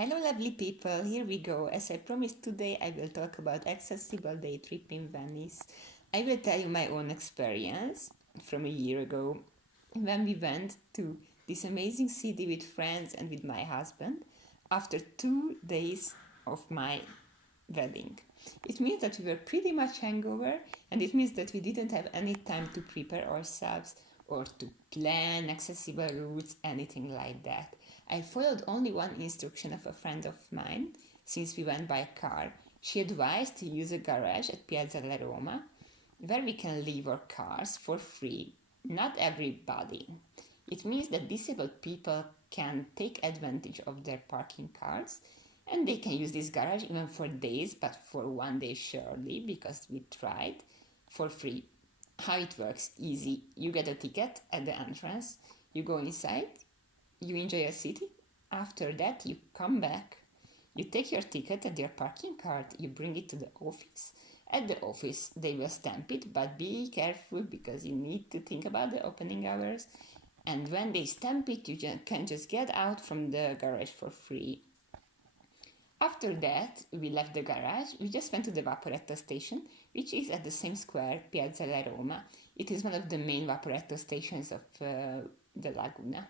Hello, lovely people. Here we go. As I promised today, I will talk about accessible day trip in Venice. I will tell you my own experience from a year ago when we went to this amazing city with friends and with my husband after 2 days of my wedding. It means that we were pretty much hangover, and it means that we didn't have any time to prepare ourselves or to plan accessible routes, anything like that. I followed only one instruction of a friend of mine since we went by car. She advised to use a garage at Piazza La Roma where we can leave our cars for free. Not everybody. It means that disabled people can take advantage of their parking cards and they can use this garage even for days, but for one day surely, because we tried for free. How it works? Easy. You get a ticket at the entrance, you go inside, you enjoy a city. After that, you come back, you take your ticket and your parking card, you bring it to the office. At the office, they will stamp it, but be careful because you need to think about the opening hours. And when they stamp it, you can just get out from the garage for free. After that, we left the garage. We just went to the Vaporetto station, which is at the same square, Piazza La Roma. It is one of the main Vaporetto stations of the Laguna.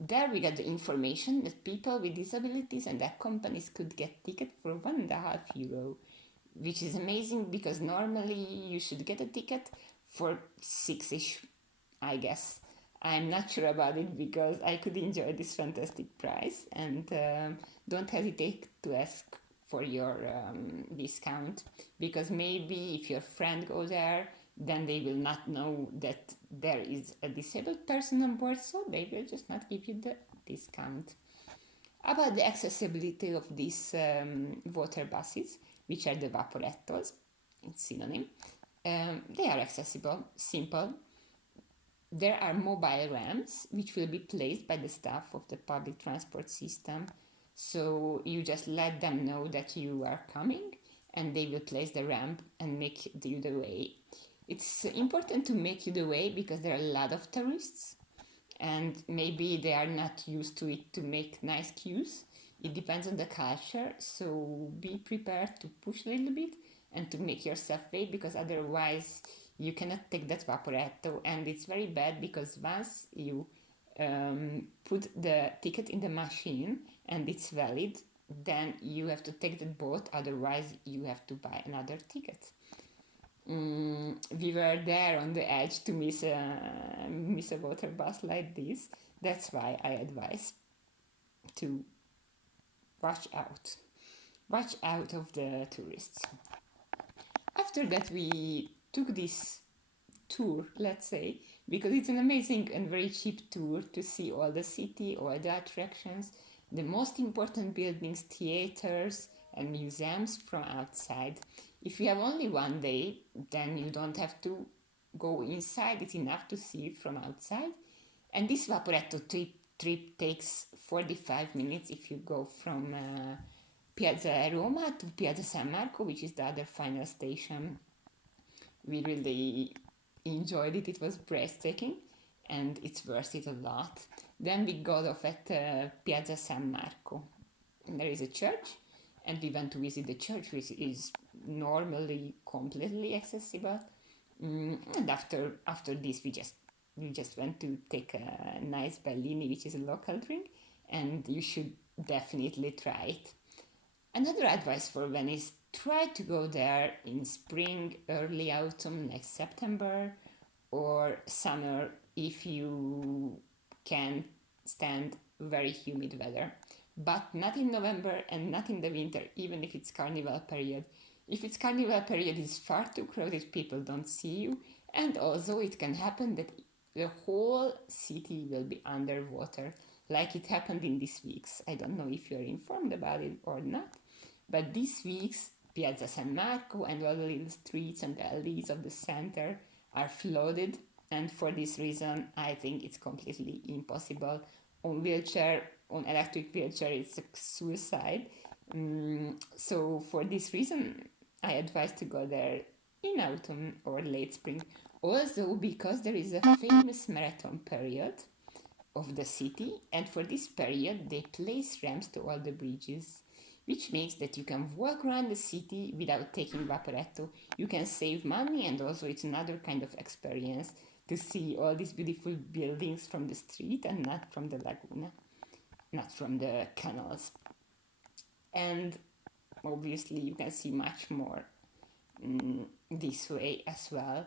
There we got the information that people with disabilities and their companies could get tickets for €1.5, which is amazing because normally you should get a ticket for 6-ish, I guess. I'm not sure about it because I could enjoy this fantastic price, and don't hesitate to ask for your discount, because maybe if your friend goes there, then they will not know that there is a disabled person on board, so they will just not give you the discount. About the accessibility of these water buses, which are the Vaporettos, it's synonym, they are accessible, simple. There are mobile ramps which will be placed by the staff of the public transport system. So you just let them know that you are coming and they will place the ramp and make you the way. It's important to make you the way because there are a lot of tourists and maybe they are not used to it to make nice queues. It depends on the culture, so be prepared to push a little bit and to make yourself wait, because otherwise you cannot take that vaporetto, and it's very bad because once you put the ticket in the machine and it's valid, then you have to take the boat, otherwise you have to buy another ticket. We were there on the edge to miss a water bus like this. That's why I advise to watch out of the tourists. After that, we took this tour, let's say, because it's an amazing and very cheap tour to see all the city, all the attractions, the most important buildings, theaters and museums from outside. If you have only one day, then you don't have to go inside, it's enough to see from outside. And this Vaporetto trip takes 45 minutes if you go from Piazza Roma to Piazza San Marco, which is the other final station. We really enjoyed it. It was breathtaking and it's worth it a lot. Then we got off at Piazza San Marco. And there is a church, and we went to visit the church, which is normally completely accessible. And after this, we just went to take a nice Bellini, which is a local drink, and you should definitely try it. Another advice for Venice: try to go there in spring, early autumn, next September, or summer if you can stand very humid weather. But not in November and not in the winter, even if it's carnival period. If it's carnival period, it's far too crowded, people don't see you, and also it can happen that the whole city will be underwater, like it happened in these weeks. I don't know if you're informed about it or not, but these weeks Piazza San Marco and all the little streets and the alleys of the center are flooded, and for this reason I think it's completely impossible. On electric wheelchair, it's a suicide. So for this reason I advise to go there in autumn or late spring. Also because there is a famous marathon period of the city, and for this period they place ramps to all the bridges, which makes that you can walk around the city without taking vaporetto. You can save money, and also it's another kind of experience to see all these beautiful buildings from the street and not from the laguna, not from the canals. And obviously you can see much more this way as well.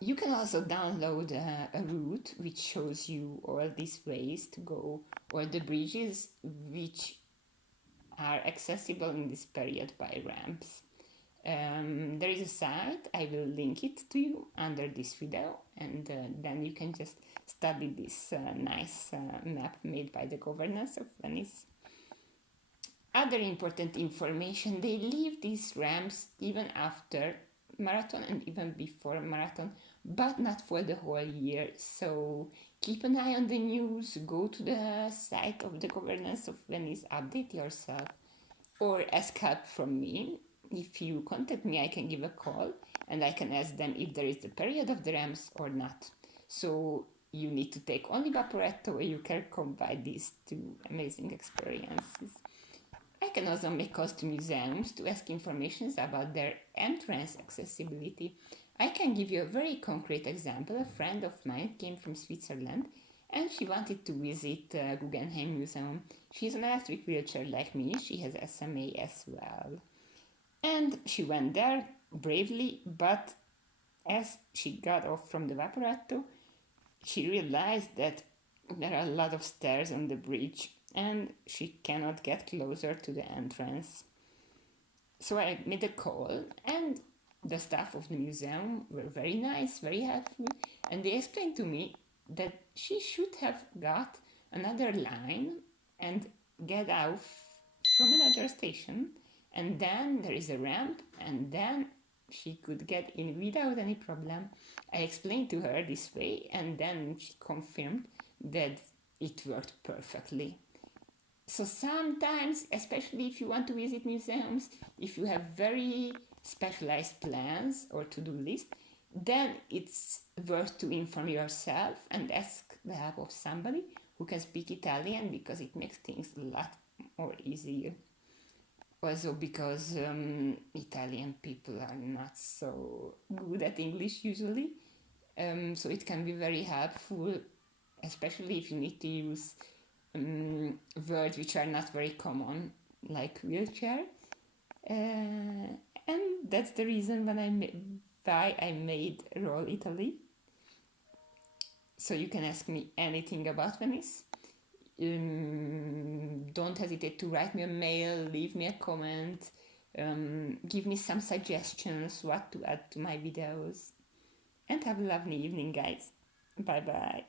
You can also download a route which shows you all these ways to go, or the bridges which are accessible in this period by ramps. There is a site, I will link it to you under this video, and then you can just study this nice map made by the governors of Venice. Other important information, they leave these ramps even after marathon and even before marathon, but not for the whole year. So keep an eye on the news, go to the site of the governance of Venice, update yourself, or ask help from me. If you contact me, I can give a call and I can ask them if there is the period of the ramps or not. So you need to take only Vaporetto, or you can combine these two amazing experiences. I can also make calls to museums to ask information about their entrance accessibility. I can give you a very concrete example. A friend of mine came from Switzerland and she wanted to visit Guggenheim Museum. She's an electric wheelchair like me, she has SMA as well. And she went there bravely, but as she got off from the Vaporetto, she realized that there are a lot of stairs on the bridge and she cannot get closer to the entrance. So I made a call, and the staff of the museum were very nice, very helpful, and they explained to me that she should have got another line and get off from another station, and then there is a ramp, and then she could get in without any problem. I explained to her this way, and then she confirmed that it worked perfectly. So sometimes, especially if you want to visit museums, if you have very specialized plans or to-do list, then it's worth to inform yourself and ask the help of somebody who can speak Italian, because it makes things a lot more easier. Also because Italian people are not so good at English usually, so it can be very helpful, especially if you need to use words which are not very common, like wheelchair. And that's the reason why I made Roll Italy. So you can ask me anything about Venice. Don't hesitate to write me a mail, leave me a comment, give me some suggestions what to add to my videos. And have a lovely evening, guys. Bye bye.